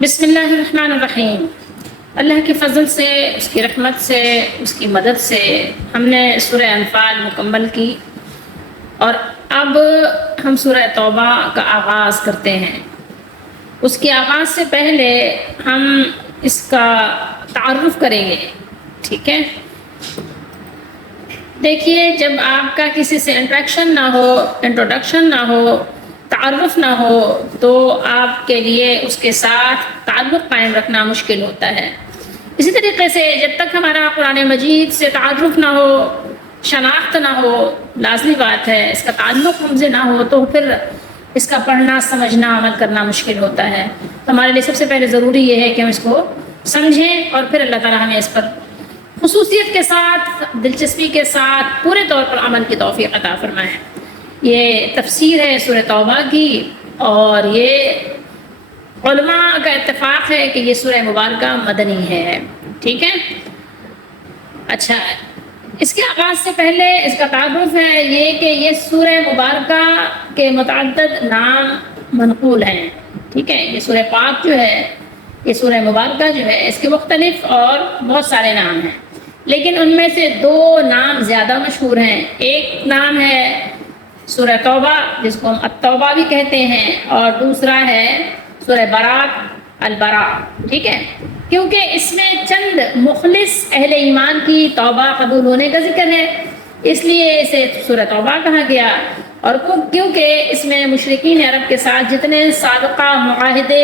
بسم اللہ الرحمن الرحیم۔ اللہ کے فضل سے، اس کی رحمت سے، اس کی مدد سے ہم نے سورہ انفال مکمل کی، اور اب ہم سورہ توبہ کا آغاز کرتے ہیں۔ اس کے آغاز سے پہلے ہم اس کا تعارف کریں گے، ٹھیک ہے؟ دیکھیے، جب آپ کا کسی سے انٹریکشن نہ ہو، انٹروڈکشن نہ ہو، تعارف نہ ہو، تو آپ کے لیے اس کے ساتھ تعلق قائم رکھنا مشکل ہوتا ہے۔ اسی طریقے سے جب تک ہمارا قرآن مجید سے تعارف نہ ہو، شناخت نہ ہو، لازمی بات ہے اس کا تعلق ہم سے نہ ہو، تو پھر اس کا پڑھنا، سمجھنا، عمل کرنا مشکل ہوتا ہے۔ تو ہمارے لیے سب سے پہلے ضروری یہ ہے کہ ہم اس کو سمجھیں، اور پھر اللہ تعالیٰ ہمیں اس پر خصوصیت کے ساتھ، دلچسپی کے ساتھ پورے طور پر عمل کی توفیق عطا فرمائے۔ یہ تفسیر ہے سورہ توبہ کی، اور یہ علماء کا اتفاق ہے کہ یہ سورہ مبارکہ مدنی ہے، ٹھیک ہے؟ اچھا، اس کے آغاز سے پہلے اس کا تعارف ہے یہ کہ یہ سورہ مبارکہ کے متعدد نام منقول ہیں، ٹھیک ہے؟ یہ سورہ پاک جو ہے، یہ سورہ مبارکہ جو ہے، اس کے مختلف اور بہت سارے نام ہیں، لیکن ان میں سے دو نام زیادہ مشہور ہیں۔ ایک نام ہے سورہ توبہ، جس کو ہم التوبہ بھی کہتے ہیں، اور دوسرا ہے سورہ برات، البراء، ٹھیک ہے؟ کیونکہ اس میں چند مخلص اہل ایمان کی توبہ قبول ہونے کا ذکر ہے، اس لیے اسے سورہ توبہ کہا گیا۔ اور کیونکہ اس میں مشرکین عرب کے ساتھ جتنے سابقہ معاہدے،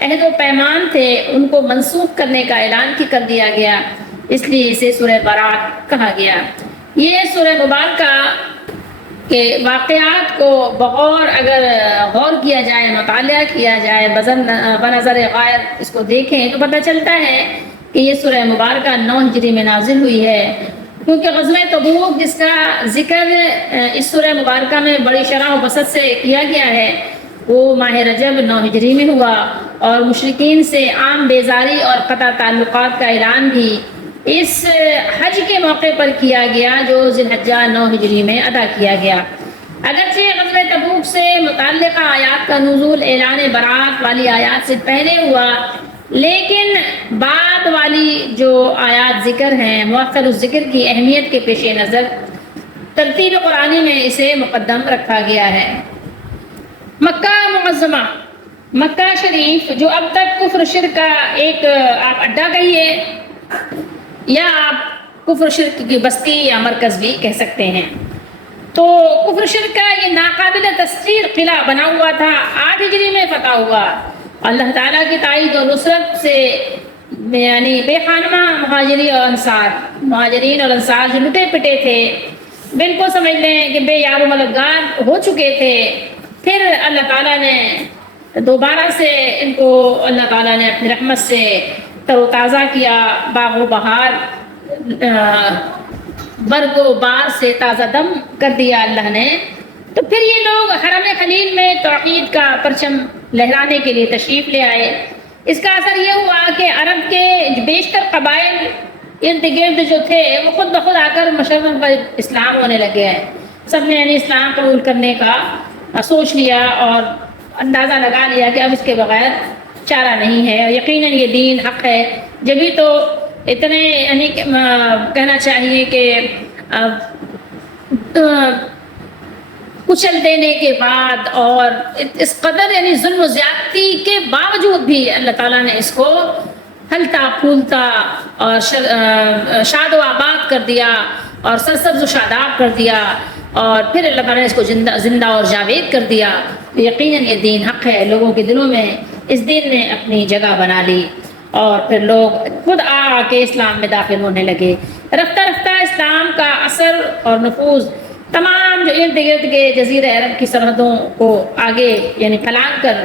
عہد و پیمان تھے، ان کو منسوخ کرنے کا اعلان کر دیا گیا، اس لیے اسے سورہ برات کہا گیا۔ یہ سورہ مبارکہ کہ واقعات کو بغور اگر غور کیا جائے، مطالعہ کیا جائے، بنظر غائب اس کو دیکھیں، تو پتہ چلتا ہے کہ یہ سورہ مبارکہ 9 ہجری میں نازل ہوئی ہے، کیونکہ غزوہ تبوک جس کا ذکر اس سورہ مبارکہ میں بڑی شرح و بسط سے کیا گیا ہے، وہ ماہ رجب 9 ہجری میں ہوا، اور مشرکین سے عام بیزاری اور قطع تعلقات کا اعلان بھی اس حج کے موقع پر کیا گیا، جو ذی الحجہ 9 ہجری میں ادا کیا گیا۔ اگرچہ غزوہ تبوک سے متعلقہ آیات کا نزول اعلان برات والی آیات سے پہلے ہوا، لیکن بعد والی جو آیات ذکر ہیں، مؤخر الذکر کی اہمیت کے پیش نظر ترتیب قرآنی میں اسے مقدم رکھا گیا ہے۔ مکہ معظمہ، مکہ شریف، جو اب تک کفر شرک کا ایک آپ اڈا کہیے، یا آپ کفر شرک کی بستی یا مرکز بھی کہہ سکتے ہیں، تو کفر شرک کا یہ ناقابل تسخیر قلعہ بنا ہوا تھا، 8 ہجری میں فتح ہوا۔ اللہ تعالیٰ کی تائید و نصرت سے یعنی بے خانمہ مہاجرین اور انصار جو لٹے پٹے تھے، بالکل سمجھ لیں کہ بے یار و مددگار ہو چکے تھے، پھر اللہ تعالیٰ نے دوبارہ سے ان کو اللہ تعالیٰ نے اپنی رحمت سے تر و تازہ کیا، باغ و بہار، برگ و بار سے تازہ دم کر دیا اللہ نے۔ تو پھر یہ لوگ حرم خلیل میں توحید کا پرچم لہرانے کے لیے تشریف لے آئے۔ اس کا اثر یہ ہوا کہ عرب کے بیشتر قبائل ارد گرد جو تھے، وہ خود بخود آ کر مشرق پر اسلام ہونے لگے ہیں، سب نے یعنی اسلام قبول کرنے کا سوچ لیا اور اندازہ لگا لیا کہ اب اس کے بغیر چارہ نہیں ہے، یقیناً یہ دین حق ہے۔ جبھی تو اتنے یعنی کہنا چاہیے کہ کچل دینے کے بعد اور اس قدر یعنی ظلم و زیادتی کے باوجود بھی اللہ تعالیٰ نے اس کو پھلتا پھولتا اور شاد و آباد کر دیا، اور سرسبز و شاداب کر دیا، اور پھر اللہ تعالیٰ نے اس کو زندہ اور جاوید کر دیا۔ یقیناً یہ دین حق ہے، لوگوں کے دلوں میں اس دین نے اپنی جگہ بنا لی، اور پھر لوگ خود آ کے اسلام میں داخل ہونے لگے۔ رفتہ رفتہ اسلام کا اثر اور نفوذ تمام جو ارد گرد کے جزیرہ عرب کی سرحدوں کو آگے یعنی پھیلا کر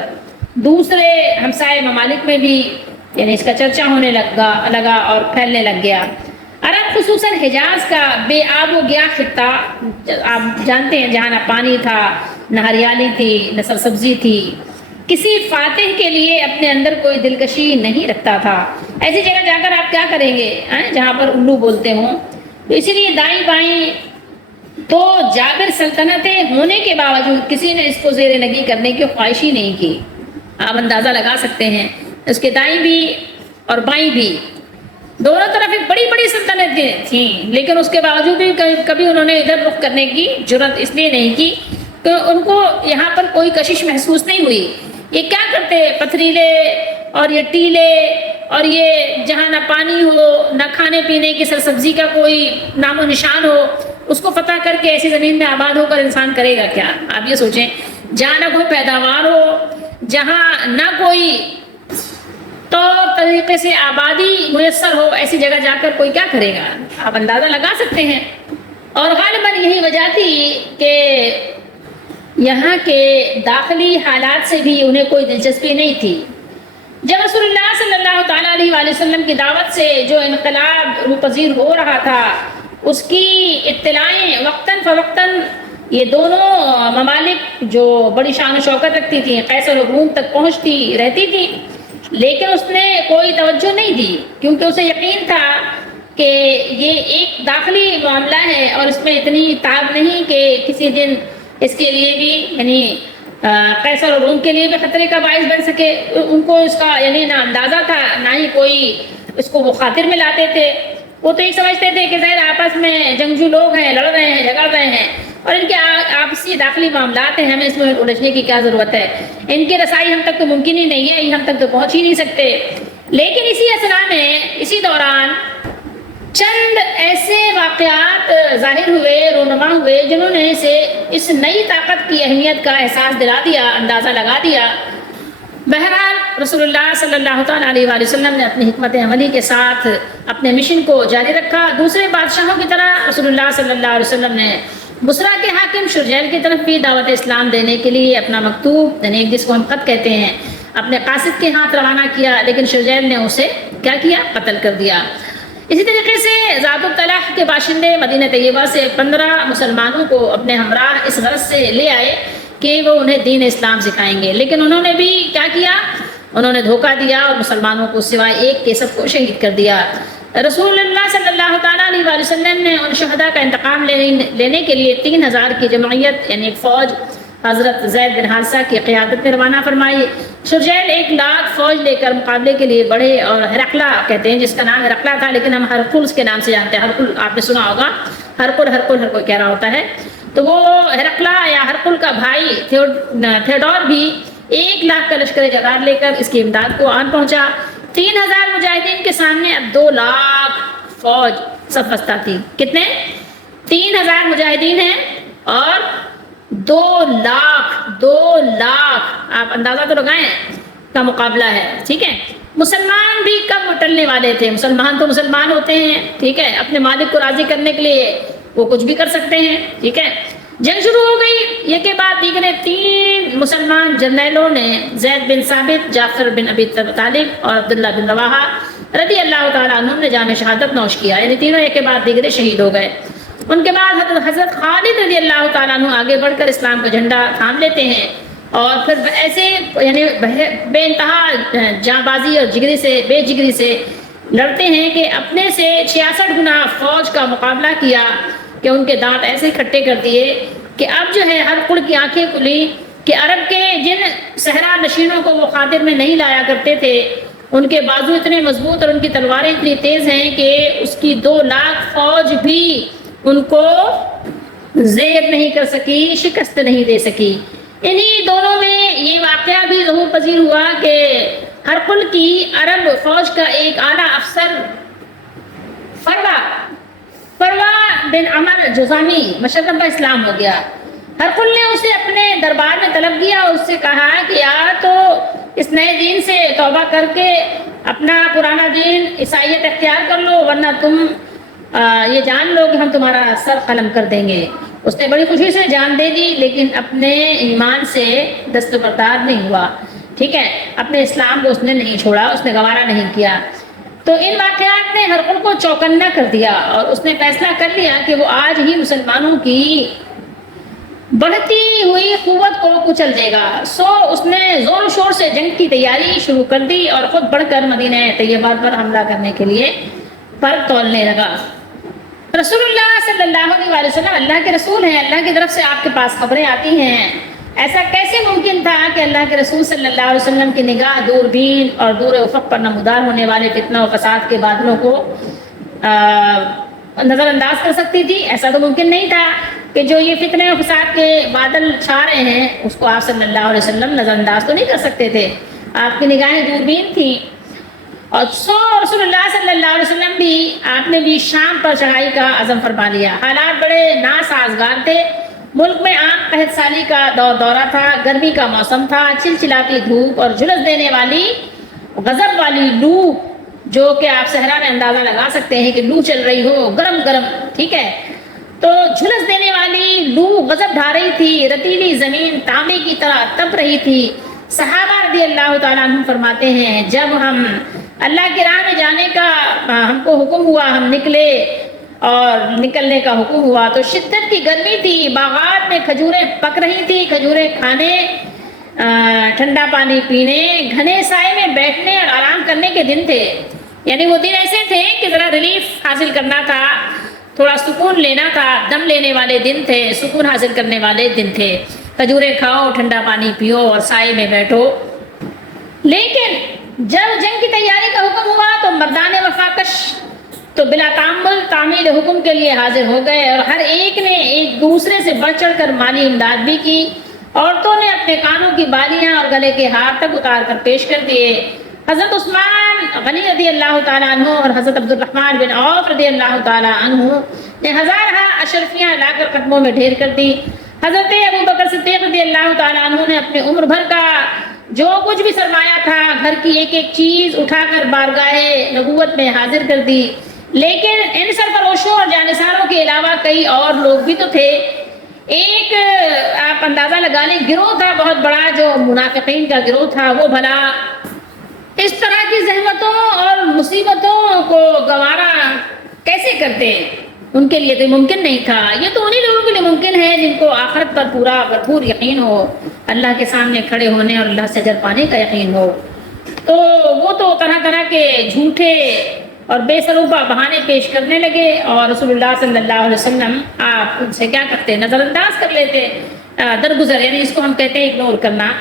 دوسرے ہمسائے ممالک میں بھی یعنی اس کا چرچا ہونے لگا اور پھیلنے لگ گیا۔ عرب خصوصاً حجاز کا بے آب و گیا خطہ، آپ جانتے ہیں، جہاں نہ پانی تھا، نہ ہریالی تھی، نہ سرسبزی تھی، کسی فاتح کے لیے اپنے اندر کوئی دلکشی نہیں رکھتا تھا۔ ایسی جگہ جا کر آپ کیا کریں گے جہاں پر الو بولتے ہوں؟ تو اسی لیے دائیں بائیں تو جابر سلطنتیں ہونے کے باوجود کسی نے اس کو زیر نگی کرنے کی خواہش ہی نہیں کی۔ آپ اندازہ لگا سکتے ہیں اس کے دائیں بھی اور بائیں بھی، دونوں طرف ایک بڑی بڑی سلطنتیں تھیں، لیکن اس کے باوجود بھی کبھی انہوں نے ادھر رخ کرنے کی جرات اس لیے نہیں کی کہ ان کو یہاں پر کوئی کشش محسوس نہیں ہوئی۔ یہ کیا کرتے، پتھریلے اور یہ ٹیلے اور یہ جہاں نہ پانی ہو نہ کھانے پینے کی سرسبزی کا کوئی نام و نشان ہو، اس کو فتح کر کے ایسی زمین میں آباد ہو کر انسان کرے گا کیا؟ آپ یہ سوچیں، جہاں نہ کوئی پیداوار ہو، جہاں نہ کوئی طور طریقے سے آبادی میسر ہو، ایسی جگہ جا کر کوئی کیا کرے گا؟ آپ اندازہ لگا سکتے ہیں۔ اور غالباً یہی وجہ تھی کہ یہاں کے داخلی حالات سے بھی انہیں کوئی دلچسپی نہیں تھی۔ جب رسول اللہ صلی اللہ تعالیٰ علیہ وآلہ وسلم کی دعوت سے جو انقلاب روپذیر ہو رہا تھا، اس کی اطلاعیں وقتاً فوقتاً یہ دونوں ممالک جو بڑی شان و شوکت رکھتی تھیں، قیصر و روم تک پہنچتی رہتی تھی، لیکن اس نے کوئی توجہ نہیں دی، کیونکہ اسے یقین تھا کہ یہ ایک داخلی معاملہ ہے اور اس میں اتنی تاب نہیں کہ کسی دن اس کے لیے بھی یعنی قیصر اور روم کے لیے بھی خطرے کا باعث بن سکے۔ ان کو اس کا یعنی نہ اندازہ تھا، نہ ہی کوئی اس کو وہ خاطر میں لاتے تھے۔ وہ تو یہ سمجھتے تھے کہ ظاہر آپس میں جنگجو لوگ ہیں، لڑ رہے ہیں، جھگڑ رہے ہیں، اور ان کے آپسی داخلی معاملات ہیں، ہمیں اس میں الجھنے کی کیا ضرورت ہے، ان کی رسائی ہم تک تو ممکن ہی نہیں ہے، یہ ہم تک تو پہنچ ہی نہیں سکتے۔ لیکن اسی اثنا میں اسی دوران چند ایسے واقعات ظاہر ہوئے، رونما ہوئے، جنہوں نے اسے اس نئی طاقت کی اہمیت کا احساس دلا دیا، اندازہ لگا دیا۔ بہرحال رسول اللہ صلی اللہ تعالیٰ علیہ وآلہ وسلم نے اپنی حکمت عملی کے ساتھ اپنے مشن کو جاری رکھا۔ دوسرے بادشاہوں کی طرح رسول اللہ صلی اللہ علیہ وسلم نے بصرہ کے حاکم شرجیل کی طرف بھی دعوت اسلام دینے کے لیے اپنا مکتوب، یعنی جس کو ہم خط کہتے ہیں، اپنے قاصد کے ہاتھ روانہ کیا، لیکن شرجیل نے اسے کیا کیا؟ قتل کر دیا۔ اسی طریقے سے ذات الطلح کے باشندے مدینہ طیبہ سے 15 مسلمانوں کو اپنے ہمراہ اس غرض سے لے آئے کہ وہ انہیں دین اسلام سکھائیں گے، لیکن انہوں نے بھی کیا کیا؟ انہوں نے دھوکہ دیا اور مسلمانوں کو سوائے ایک کے سب کو شہید کر دیا۔ رسول اللہ صلی اللہ تعالیٰ علیہ وآلہ وسلم نے ان شہداء کا انتقام لینے کے لیے 3000 کی جمعیت یعنی ایک فوج حضرت زید بن حارثہ کی قیادت میں روانہ فرمائی۔ شرجیل 1 لاکھ فوج لے کر مقابلے کے لیے بڑھے، اور ہرقلہ کہتے ہیں، جس کا نام ہرقلہ تھا لیکن ہم ہرقل کے نام سے جانتے ہیں۔ ہرقل آپ نے سنا ہوگا، ہرقل ہر کوئی کہہ رہا ہوتا ہے، تو وہ ہرقلہ یا ہرقل کا بھائی تھیوڈور بھی 1 لاکھ کا لشکر جرار لے کر اس کی امداد کو آن پہنچا۔ 3000 مجاہدین کے سامنے اب 2 لاکھ فوج صف بستہ تھی۔ کتنے؟ 3000 مجاہدین ہیں اور 2 لاکھ آپ اندازہ تو لگائیں کا مقابلہ ہے، ٹھیک ہے۔ مسلمان بھی کب ٹلنے والے تھے؟ مسلمان تو مسلمان ہوتے ہیں، ٹھیک ہے، اپنے مالک کو راضی کرنے کے لیے وہ کچھ بھی کر سکتے ہیں، ٹھیک ہے۔ جنگ شروع ہو گئی، یہ کے بعد دیگرے 3 مسلمان جرنیلوں نے زید بن ثابت، جعفر بن ابی طالب اور عبداللہ بن رواحہ رضی اللہ تعالیٰ عنہم نے جام شہادت نوش کیا، یعنی تینوں ایک کے بعد دیگرے شہید ہو گئے۔ ان کے بعد حضرت خالد رضی اللہ تعالیٰ عنہ آگے بڑھ کر اسلام کا جھنڈا تھام لیتے ہیں، اور پھر ایسے یعنی بے انتہا جاں بازی اور بے جگری سے لڑتے ہیں کہ اپنے سے 66 گنا فوج کا مقابلہ کیا کہ ان کے دانت ایسے کھٹے کر دیے کہ اب جو ہے ہر قل کی آنکھیں کھلی کہ عرب کے جن صحرا نشینوں کو وہ خاطر میں نہیں لایا کرتے تھے، ان کے بازو اتنے مضبوط اور ان کی تلواریں اتنی تیز ہیں کہ اس کی 2 لاکھ فوج بھی ان کو زیر نہیں کر سکی، شکست نہیں دے سکی۔ انہی دونوں میں یہ واقعہ بھی ظہور پذیر ہوا کہ ہرقل کی عرب فوج کا ایک اعلیٰ افسر فروا بن عمر جزامی مشرف اسلام ہو گیا۔ ہرقل نے اسے اپنے دربار میں طلب کیا اور اس سے کہا کہ یا تو اس نئے دین سے توبہ کر کے اپنا پرانا دین عیسائیت اختیار کر لو، ورنہ تم یہ جان لو کہ ہم تمہارا سر قلم کر دیں گے۔ اس نے بڑی خوشی سے جان دے دی، لیکن اپنے ایمان سے دستبردار نہیں ہوا، ٹھیک ہے، اپنے اسلام کو اس نے نہیں چھوڑا، اس نے گوارا نہیں کیا۔ تو ان واقعات نے ہرقل کو چوکنا کر دیا اور اس نے فیصلہ کر لیا کہ وہ آج ہی مسلمانوں کی بڑھتی ہوئی قوت کو کچل دے گا۔ سو اس نے زور و شور سے جنگ کی تیاری شروع کر دی اور خود بڑھ کر مدینہ طیبہ پر حملہ کرنے کے لیے پر تولنے لگا۔ رسول اللہ صلی اللہ علیہ وسلم اللہ کے رسول ہیں، اللہ کی طرف سے آپ کے پاس خبریں آتی ہیں ایسا کیسے ممکن تھا کہ اللہ کے رسول صلی اللہ علیہ وسلم کی نگاہ دوربین اور دور افق پر نمودار ہونے والے فتنہ و فساد کے بادلوں کو نظر انداز کر سکتی تھی؟ ایسا تو ممکن نہیں تھا کہ جو یہ فتنے و فساد کے بادل چھا رہے ہیں اس کو آپ صلی اللہ علیہ وسلم نظر انداز تو نہیں کر سکتے تھے. آپ کی نگاہیں دوربین تھیں. اور رسول اللہ صلی اللہ علیہ وسلم بھی آپ نے بھی شام پر چڑھائی کا عزم فرما لیا. حالات بڑے ناسازگار تھے. ملک میں عام قحط سالی کا دورہ تھا، گرمی کا موسم تھا، چلچلاتی دھوپ اور جھلس دینے والی غضب والی لو، جو کہ آپ صحرا میں اندازہ لگا سکتے ہیں کہ لو چل رہی ہو گرم گرم، ٹھیک ہے، تو جھلس دینے والی لو غضب ڈھا رہی تھی. رتیلی زمین تانبے کی طرح تپ رہی تھی. صحابہ رضی اللہ تعالیٰ عنہ فرماتے ہیں جب ہم اللہ کی راہ میں جانے کا ہم کو حکم ہوا، ہم نکلے اور نکلنے کا حکم ہوا تو شدت کی گرمی تھی. باغات میں کھجوریں پک رہی تھی، کھجوریں کھانے، ٹھنڈا پانی پینے، گھنے سائے میں بیٹھنے اور آرام کرنے کے دن تھے. یعنی وہ دن ایسے تھے کہ ذرا ریلیف حاصل کرنا تھا، تھوڑا سکون لینا تھا، دم لینے والے دن تھے، سکون حاصل کرنے والے دن تھے. کھجوریں کھاؤ، ٹھنڈا پانی پیو اور سائے میں بیٹھو. لیکن جب جنگ کی تیاری کا حکم ہوا تو مردان وفاکش تو بلا تعمل تعمیل حکم کے لیے حاضر ہو گئے، اور ہر ایک نے ایک دوسرے سے بڑھ چڑھ کر مالی امداد بھی کی. عورتوں نے اپنے کانوں کی بالیاں اور گلے کے ہار تک اتار کر پیش کر دیے. حضرت عثمان غنی رضی اللہ تعالیٰ عنہ اور حضرت عبد الرحمن بن عوف رضی اللہ تعالیٰ عنہ نے ہزارہ اشرفیاں لا کر قدموں میں ڈھیر کر دی. حضرت ابو بکر صدیق رضی اللہ تعالیٰ عنہ نے اپنے عمر بھر کا جو کچھ بھی سرمایہ تھا، گھر کی ایک ایک چیز اٹھا کر بارگاہ نبوت میں حاضر کر دی. لیکن ان سرفروشوں اور جانثاروں کے علاوہ کئی اور لوگ بھی تو تھے. ایک آپ اندازہ لگا لیں گروہ تھا بہت بڑا، جو منافقین کا گروہ تھا. وہ بھلا اس طرح کی زحمتوں اور مصیبتوں کو گوارا کیسے کرتے؟ ان کے لیے تو ممکن نہیں تھا. یہ تو انہی لوگوں کے لیے ممکن ہے جن کو آخرت پر پورا بھرپور یقین ہو، اللہ کے سامنے کھڑے ہونے اور اللہ سے اجر پانے کا یقین ہو. تو وہ تو طرح طرح کے جھوٹے اور بے سروپا بہانے پیش کرنے لگے، اور رسول اللہ صلی اللہ علیہ وسلم آپ ان سے کیا کرتے؟ نظر انداز کر لیتے، درگزر، یعنی اس کو ہم کہتے ہیں اگنور کرنا.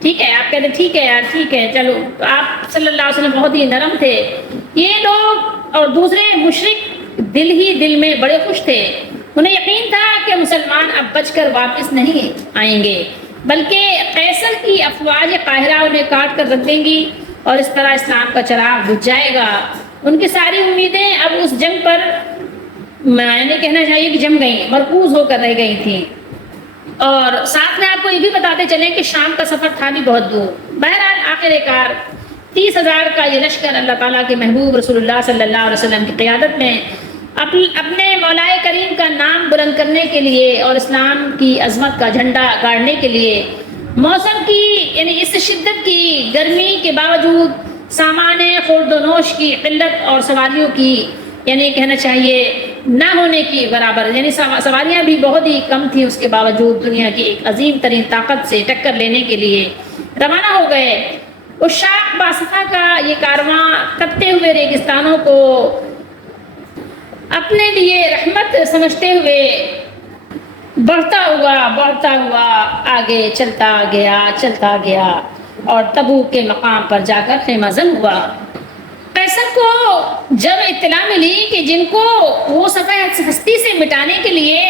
ٹھیک ہے، آپ کہتے ٹھیک ہے یار، ٹھیک ہے چلو. آپ صلی اللہ علیہ وسلم بہت ہی نرم تھے. یہ لوگ اور دوسرے مشرک دل ہی دل میں بڑے خوش تھے. انہیں یقین تھا کہ مسلمان اب بچ کر واپس نہیں آئیں گے، بلکہ قیصر کی افواج قاہرہ انہیں کاٹ کر رکھ دیں گی اور اس طرح اسلام کا چراغ بجھ جائے گا. ان کی ساری امیدیں اب اس جنگ پر، میں نے کہنا چاہیے کہ جم گئی، مرکوز ہو کر رہ گئی تھیں. اور ساتھ میں آپ کو یہ بھی بتاتے چلیں کہ شام کا سفر تھا بھی بہت دور. بہرحال آخر کار 30,000 کا یہ لشکر اللہ تعالیٰ کے محبوب رسول اللہ صلی اللہ علیہ وسلم کی قیادت میں اپنے مولا کریم کا نام بلند کرنے کے لیے اور اسلام کی عظمت کا جھنڈا گاڑنے کے لیے موسم کی، یعنی اس شدت کی گرمی کے باوجود سامان خورد و نوش کی قلت اور سواریوں کی، یعنی کہنا چاہیے نہ ہونے کی برابر، یعنی سواریاں بھی بہت ہی کم تھیں، اس کے باوجود دنیا کی ایک عظیم ترین طاقت سے ٹکر لینے کے لیے روانہ ہو گئے. اس شاق باصفہ کا یہ کارواں تپتے ہوئے ریگستانوں کو اپنے لیے رحمت سمجھتے ہوئے بڑھتا ہوا آگے چلتا گیا اور تبوک کے مقام پر جا کر خیمہ زن ہوا. قیصر کو جب اطلاع ملی کہ جن کو وہ صفحہ ہستی سے مٹانے کے لیے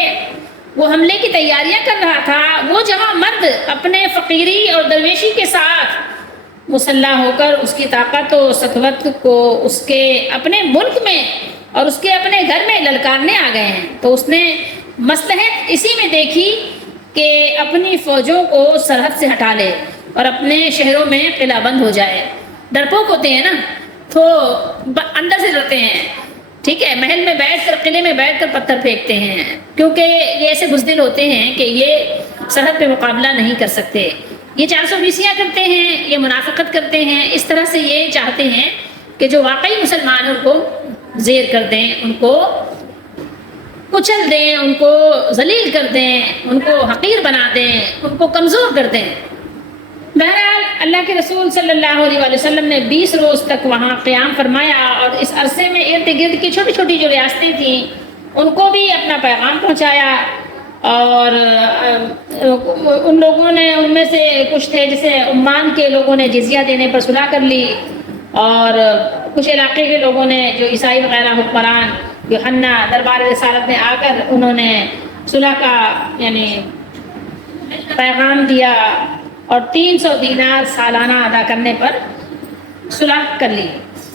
وہ حملے کی تیاریاں کر رہا تھا، وہ جہاں مرد اپنے فقیری اور درویشی کے ساتھ مسلح ہو کر اس کی طاقت و سطوت کو اس کے اپنے ملک میں اور اس کے اپنے گھر میں للکارنے آ گئے ہیں، تو اس نے مصلحت اسی میں دیکھی کہ اپنی فوجوں کو سرحد سے ہٹا لے اور اپنے شہروں میں قلعہ بند ہو جائے. ڈرپوک ہوتے ہیں نا تو اندر سے ڈرتے ہیں، ٹھیک ہے، محل میں بیٹھ کر، قلعے میں بیٹھ کر پتھر پھینکتے ہیں، کیونکہ یہ ایسے بزدل ہوتے ہیں کہ یہ سرحد پہ مقابلہ نہیں کر سکتے. یہ 420 کرتے ہیں، یہ منافقت کرتے ہیں، اس طرح سے یہ چاہتے ہیں کہ جو واقعی مسلمان ان کو زیر کر دیں، ان کو کچل دیں، ان کو ذلیل کر دیں، ان کو حقیر بنا دیں، ان کو کمزور کر دیں. بہرحال اللہ کے رسول صلی اللہ علیہ وسلم نے 20 روز تک وہاں قیام فرمایا، اور اس عرصے میں ارد گرد کی چھوٹی چھوٹی جو ریاستیں تھیں ان کو بھی اپنا پیغام پہنچایا، اور ان لوگوں نے، ان میں سے کچھ تھے جیسے عمان کے لوگوں نے جزیہ دینے پر صلح کر لی، اور کچھ علاقے کے لوگوں نے جو عیسائی وغیرہ حکمران یوحنا دربار رسالت میں آ کر انہوں نے صلح کا یعنی پیغام دیا اور 300 دینار سالانہ ادا کرنے پر صلح کر لی.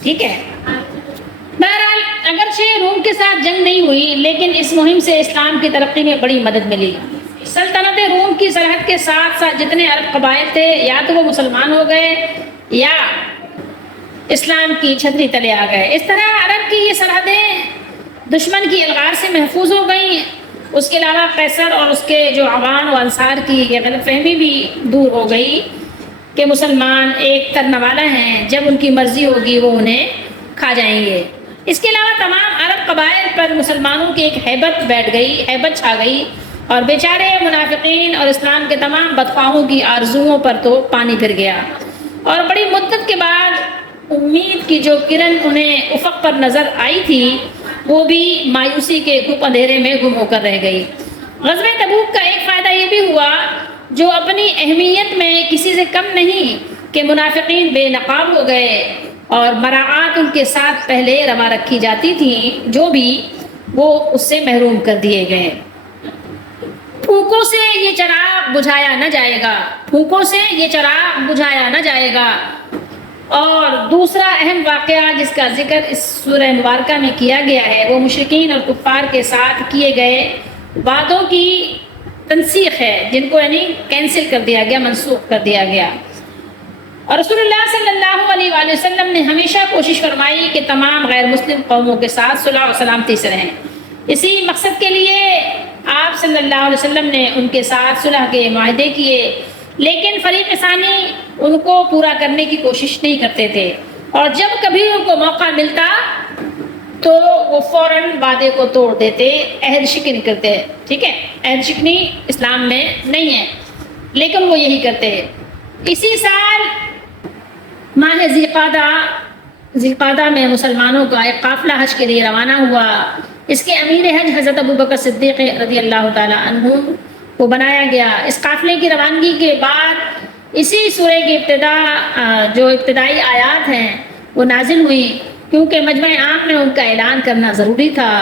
ٹھیک ہے. بہرحال اگرچہ روم کے ساتھ جنگ نہیں ہوئی لیکن اس مہم سے اسلام کی ترقی میں بڑی مدد ملی. سلطنت روم کی سرحد کے ساتھ ساتھ جتنے عرب قبائل تھے یا تو وہ مسلمان ہو گئے یا اسلام کی چھتری تلے آ گئے. اس طرح عرب کی یہ سرحدیں دشمن کی الغار سے محفوظ ہو گئیں. اس کے علاوہ قیصر اور اس کے جو عوان و انصار کی یہ غلط فہمی بھی دور ہو گئی کہ مسلمان ایک کرنوالا ہیں، جب ان کی مرضی ہوگی وہ انہیں کھا جائیں گے. اس کے علاوہ تمام عرب قبائل پر مسلمانوں کی ایک ہیبت بیٹھ گئی، ہیبت چھا گئی، اور بیچارے منافقین اور اسلام کے تمام بدخواہوں کی آرزوؤں پر تو پانی پھر گیا. اور بڑی مدت کے بعد امید کی جو کرن انہیں افق پر نظر آئی تھی وہ بھی مایوسی کے گھپ اندھیرے میں گم ہو کر رہ گئی. غزوہ تبوک کا ایک فائدہ یہ بھی ہوا جو اپنی اہمیت میں کسی سے کم نہیں کہ منافقین بے نقاب ہو گئے اور مراعات ان کے ساتھ پہلے روا رکھی جاتی تھیں جو بھی وہ اس سے محروم کر دیے گئے. پھونکوں سے یہ چراغ بجھایا نہ جائے گا، پھونکوں سے یہ چراغ بجھایا نہ جائے گا. اور دوسرا اہم واقعہ جس کا ذکر اس سورہ مبارکہ میں کیا گیا ہے وہ مشرکین اور کفار کے ساتھ کیے گئے وعدوں کی تنسیخ ہے، جن کو یعنی کینسل کر دیا گیا، منسوخ کر دیا گیا. اور رسول اللہ صلی اللہ علیہ وآلہ وسلم نے ہمیشہ کوشش فرمائی کہ تمام غیر مسلم قوموں کے ساتھ صلح و سلامتی سے رہیں. اسی مقصد کے لیے آپ صلی اللہ علیہ وسلم نے ان کے ساتھ صلح کے معاہدے کیے، لیکن فریق ثانی ان کو پورا کرنے کی کوشش نہیں کرتے تھے، اور جب کبھی ان کو موقع ملتا تو وہ فوراً وعدے کو توڑ دیتے، عہد شکنی کرتے. ٹھیک ہے، عہد شکنی اسلام میں نہیں ہے لیکن وہ یہی کرتے ہیں. اسی سال ماہ ذی قعدہ میں مسلمانوں کا ایک قافلہ حج کے لیے روانہ ہوا. اس کے امیر حج حضرت ابوبکر صدیق رضی اللہ تعالی عنہ کو بنایا گیا. اس قافلے کی روانگی کے بعد اسی سورہ کی جو ابتدائی آیات ہیں وہ نازل ہوئی، کیونکہ مجمع عام میں ان کا اعلان کرنا ضروری تھا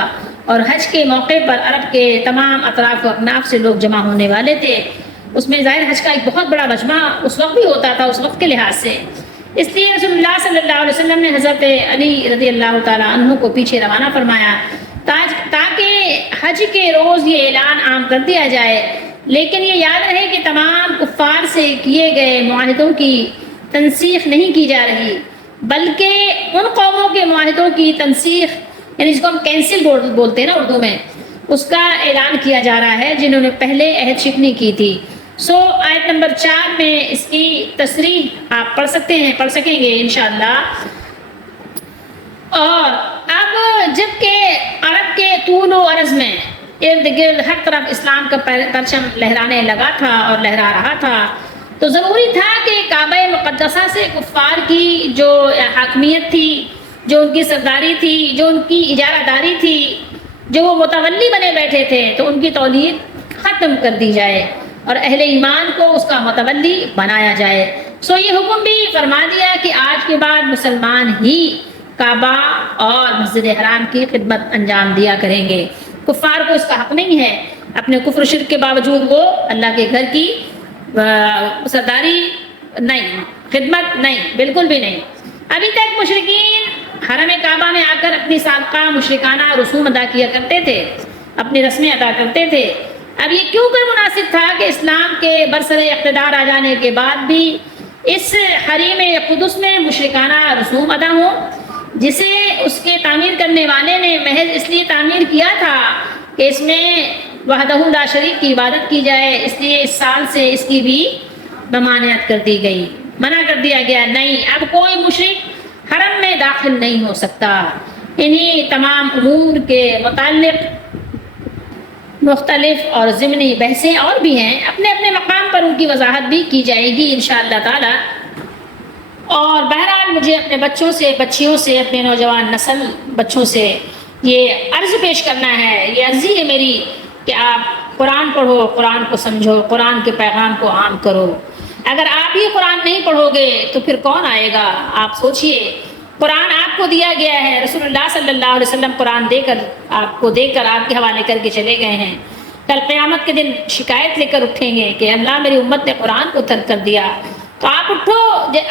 اور حج کے موقع پر عرب کے تمام اطراف و اکناف سے لوگ جمع ہونے والے تھے. اس میں ظاہر حج کا ایک بہت بڑا مجمع اس وقت بھی ہوتا تھا، اس وقت کے لحاظ سے. اس لیے رسول اللہ صلی اللہ علیہ وسلم نے حضرت علی رضی اللہ تعالیٰ عنہ کو پیچھے روانہ فرمایا تاکہ حج کے روز یہ اعلان عام کر دیا جائے. لیکن یہ یاد رہے کہ تمام کفار سے کیے گئے معاہدوں کی تنسیخ نہیں کی جا رہی، بلکہ ان قوموں کے معاہدوں کی تنسیخ یعنی جس کو ہم کینسل بولتے ہیں نا اردو میں، اس کا اعلان کیا جا رہا ہے جنہوں نے پہلے عہد شکنی کی تھی. آیت نمبر 4 میں اس کی تصریح آپ پڑھ سکیں گے انشاءاللہ. اور اب جب کہ عرب کے طول و عرض میں ارد گرد ہر طرف اسلام کا پرچم لہرانے لگا تھا اور لہرا رہا تھا، تو ضروری تھا کہ کعبہ مقدسہ سے کفار کی جو حاکمیت تھی، جو ان کی سرداری تھی، جو ان کی اجارہ داری تھی، جو وہ متولی بنے بیٹھے تھے، تو ان کی تولیت ختم کر دی جائے اور اہل ایمان کو اس کا متولی بنایا جائے. یہ حکم بھی فرما دیا کہ آج کے بعد مسلمان ہی کعبہ اور مسجد حرام کی خدمت انجام دیا کریں گے. کفار کو اس کا حق نہیں ہے، اپنے کفر شرک کے باوجود وہ اللہ کے گھر کی سرداری نہیں، خدمت نہیں، بالکل بھی نہیں. ابھی تک مشرکین حرم کعبہ میں آ کر اپنی سابقہ مشرکانہ رسوم ادا کیا کرتے تھے، اپنی رسمیں ادا کرتے تھے. اب یہ کیوں کر مناسب تھا کہ اسلام کے برسر اقتدار آ جانے کے بعد بھی اس حریم قدس میں مشرکانہ رسوم ادا ہوں، جسے اس کے تعمیر کرنے والے نے محض اس لیے تعمیر کیا تھا کہ اس میں وحدہ لا شریک کی عبادت کی جائے. اس لیے اس سال سے اس کی بھی ممانعت کر دی گئی، منع کر دیا گیا، نہیں اب کوئی مشرک حرم میں داخل نہیں ہو سکتا. انہی تمام امور کے متعلق مختلف اور ضمنی بحثیں اور بھی ہیں، اپنے اپنے مقام پر ان کی وضاحت بھی کی جائے گی انشاءاللہ تعالی. اور بہرحال مجھے اپنے بچوں سے، بچیوں سے، اپنے نوجوان نسل بچوں سے یہ عرض پیش کرنا ہے، یہ عرضی ہے میری کہ آپ قرآن پڑھو، قرآن کو سمجھو، قرآن کے پیغام کو عام کرو۔ اگر آپ ہی قرآن نہیں پڑھو گے تو پھر کون آئے گا؟ آپ سوچئے، قرآن آپ کو دیا گیا ہے، رسول اللہ صلی اللہ علیہ وسلم قرآن آپ کے حوالے کر کے چلے گئے ہیں۔ کل قیامت کے دن شکایت لے کر اٹھیں گے کہ اللہ میری امت نے قرآن کو ترک کر دیا۔ تو آپ اٹھو،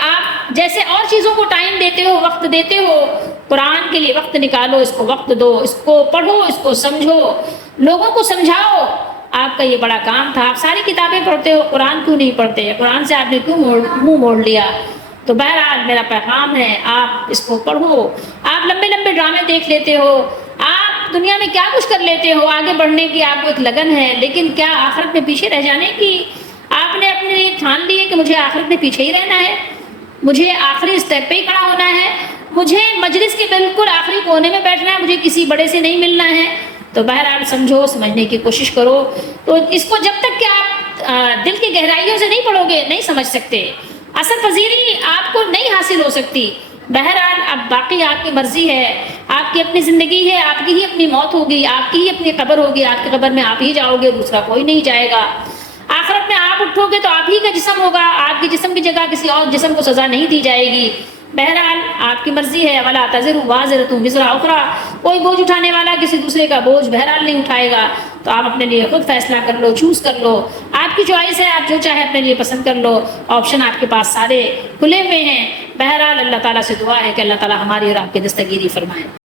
آپ جیسے اور چیزوں کو ٹائم دیتے ہو، وقت دیتے ہو، قرآن کے لیے وقت نکالو، اس کو وقت دو، اس کو پڑھو، اس کو سمجھو، لوگوں کو سمجھاؤ۔ آپ کا یہ بڑا کام تھا۔ آپ ساری کتابیں پڑھتے ہو، قرآن کیوں نہیں پڑھتے؟ قرآن سے آپ نے کیوں منہ موڑ لیا؟ تو بہرحال میرا پیغام ہے، آپ اس کو پڑھو۔ آپ لمبے لمبے ڈرامے دیکھ لیتے ہو، آپ دنیا میں کیا کچھ کر لیتے ہو، آگے بڑھنے کی آپ کو ایک لگن ہے، لیکن کیا آخرت میں پیچھے رہ جانے کی؟ آپ نے اپنے لیے ٹھان لی ہے کہ مجھے آخرت میں پیچھے ہی رہنا ہے، مجھے آخری اسٹیپ پہ ہی کھڑا ہونا ہے، مجھے مجلس کے بالکل آخری کونے میں بیٹھنا ہے، مجھے کسی بڑے سے نہیں ملنا ہے۔ تو بہرحال سمجھو، سمجھنے کی کوشش کرو۔ تو اس کو جب تک کہ آپ دل کی گہرائیوں سے نہیں پڑھو گے نہیں سمجھ سکتے، اثر پذیری آپ کو نہیں حاصل ہو سکتی۔ بہرحال اب باقی آپ کی مرضی ہے، آپ کی اپنی زندگی ہے، آپ کی ہی اپنی موت ہوگی، آپ کی ہی اپنی قبر ہوگی، آپ کی قبر میں آپ ہی جاؤ گے، دوسرا کوئی نہیں جائے گا۔ آخرت میں آپ اٹھو گے تو آپ ہی کا جسم ہوگا، آپ کے جسم کی جگہ کسی اور جسم کو سزا نہیں دی جائے گی۔ بہرحال آپ کی مرضی ہے، وَلَا تَزِرُ وَازِرَةٌ وِزْرَ أُخْرَىٰ، کوئی بوجھ اٹھانے والا کسی دوسرے کا بوجھ بہرحال نہیں اٹھائے گا۔ تو آپ اپنے لیے خود فیصلہ کر لو، چوز کر لو، آپ کی چوائس ہے، آپ جو چاہے اپنے لیے پسند کر لو، آپشن آپ کے پاس سارے کھلے ہوئے ہیں۔ بہرحال اللہ تعالیٰ سے دعا ہے کہ اللہ تعالیٰ ہماری اور آپ کی دستگیری فرمائے۔